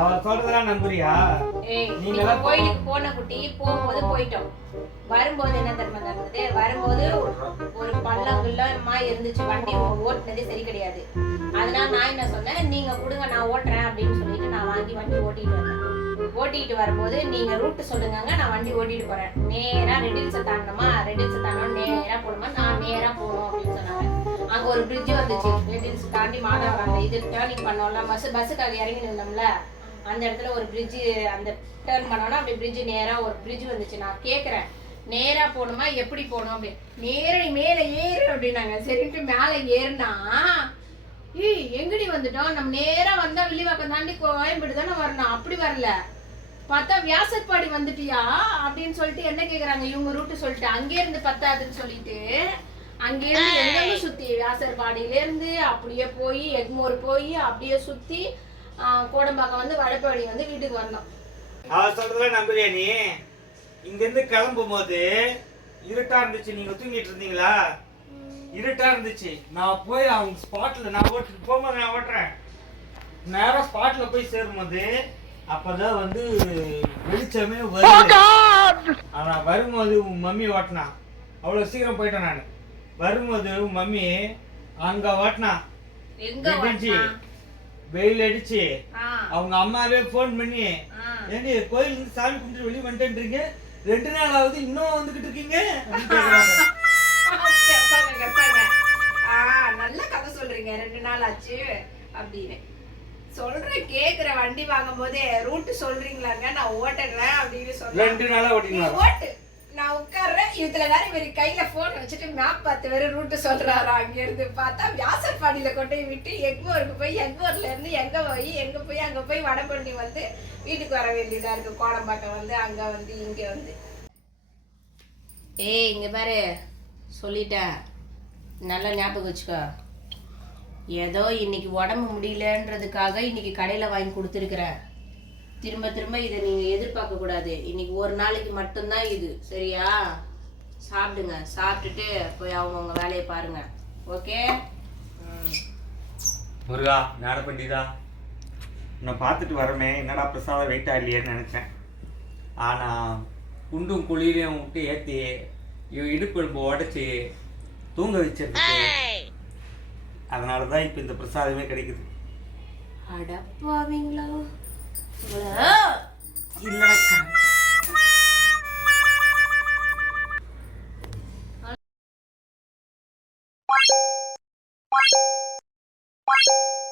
அவர் சொல்றதெல்லாம் நம்புறியா நீங்க கோயிலுக்கு போன குட்டி போகும்போது போயிட்டோம். வரும்போது என்ன தெரியுமா நடந்தது? வரும்போது ஒரு பள்ளம் கிள்ளமா இருந்துச்சு. வண்டி ஓட்டுனதே சரி கிடையாது. அதனால நான் என்ன சொன்னேன்? நீங்க கொடுங்க நான் ஓட்டுறேன் அப்படின்னு சொல்லிட்டு நான் வாங்கி வண்டி ஓட்டிட்டு வந்தேன். ஓட்டிட்டு வரும்போது நீங்க ரூட் சொல்லுங்கங்க நான் வண்டி ஓட்டிட்டு போறேன். நேரா ரெடில்ஸை தாண்டணுமா ரெடில்ஸை தாண்டணும் நேரா போகணுமா? நான் நேரா போகணும் அப்படின்னு சொன்னாங்க. அங்க ஒரு பிரிட்ஜ் வந்துச்சு. ரெடில்ஸ் தாண்டி மாதவரம் அந்த இது டேர்னிங் பண்ணோம்ல பஸ் பஸ்ஸுக்காக இறங்கி நின்றோம்ல அந்த இடத்துல ஒரு பிரிட்ஜ் அந்த டேர்ன் பண்ணோம்னா அப்படி பிரிட்ஜ் நேரா ஒரு பிரிட்ஜ் வந்துச்சு. நான் கேக்குறேன். நேரா போகணுமா? எப்படி போகணும்? அப்படி. நேரா நீ மேல ஏறு அப்படின்னாங்க. சரின்ட்டு மேல ஏறுனா ஏய் எங்கடி வந்துட்டோம்? நம்ம நேரா வந்தா வில்லிவாக்கம் தாண்டி கோயம்பேடு தானே வரணும். அப்படி வரல. பார்த்தா வியாசர்பாடி வந்துட்டியா? அப்படின்னு சொல்லிட்டு என்ன கேக்குறாங்க? இவங்க ரூட்டு சொல்லிட்டு அங்கே இருந்து பத்தாதுன்னு சொல்லிட்டு அங்கே இருந்து எங்கெங்க சுத்தி வியாசர்பாடியில இருந்து அப்படியே போய் எக்மோர் போய் அப்படியே சுத்தி ஆஹ், கோடம்பாக்கம் வந்து வடப்பாடி வந்து வீட்டுக்கு வந்தோம் அவர் சொல்றதெல்லாம் நம்புறியா நீ இங்க இருந்து கிளம்பும் போது இருட்டா இருந்துச்சு. நீங்க தூங்கிட்டு இருந்தீங்களா? இருட்டா இருந்துச்சு. நான் போய் அவங்க ஸ்பாட்ல நான் ஓட்டு போகும்போது நான் ஓட்டுறேன். நேரா ஸ்பாட்ல போய் சேரும்போது அப்பதான் வந்து வெளிச்சமே வருது. ஆனா வரும்போது உன் மம்மி ஓட்டினா. அவ்வளவு சீக்கிரம் போயிட்டேன் நான். வரும்போது உன் மம்மி அங்க ஓட்டினா. எங்க? வெயில் அடிச்சு. அவங்க அம்மாவே ஃபோன் பண்ணி. ஏண்டி கோயில் இருந்து சாமி கும்பிட்டு வெளியே வந்துட்டேன்றீங்க? ரெண்டு நாள் ஆகுது இன்னும் வந்துகிட்டு இருக்கீங்க? நல்ல கதை சொல்றீங்க. ரெண்டு நாள் ஆச்சு அப்படின்னு. சொல்றேன் கேக்குற வண்டி வாங்கும் போதே ரூட் சொல்றீங்களாங்க? நான் ஓட்டுறேன் அப்படின்னு சொல்றேன் ரெண்டு நாளா ஓட்டிங்களா ஓட்டு. நான் உட்கார்றேன். இதுல வேற இவர் கையில போன் வச்சுட்டு மேப் பார்த்து வேற ரூட் சொல்றாரா? அங்க இருந்து பார்த்தா வியாசப்பாடியில கொண்டு விட்டு எக்மோருக்கு போய் எக்மோர்ல இருந்து எங்க போய் எங்க போய் அங்க போய் வடபழனி வந்து வீட்டுக்கு வர வேண்டியதா இருக்கு. கோடம்பாக்கம் வந்து அங்க வந்து இங்க வந்து. ஏய் இங்க பாரு. சொல்லிட்டேன் நல்லா ஞாபகம் வச்சுக்கோ. ஏதோ இன்னைக்கு உடம்பு முடியலன்றதுக்காக இன்னைக்கு கடையில வாங்கி கொடுத்துருக்குறேன். திரும்ப திரும்ப இதை நீங்க எதிர்பார்க்க கூடாது. இன்னைக்கு ஒரு நாளைக்கு மட்டும்தான் இது. சரியா? சாப்பிடுங்க. சாப்பிட்டுட்டு போய் அவங்கவுங்க வேலையை பாருங்க. ஓகே? முருகா நாட பண்டிதா நான் பார்த்துட்டு வரமே. என்னடா பிரசாதம் வெயிட் ஆகலையேன்னு நினச்சேன். ஆனால் குண்டும் குளிரையும் விட்டு ஏற்றி இடுப்பு எலும்பு உடச்சி தூங்க வச்சிருக்கு அதனால தான் இப்போ இந்த பிரசாதமே கிடைக்குது. அடப்பாவீங்களா? 일러라카. Bye.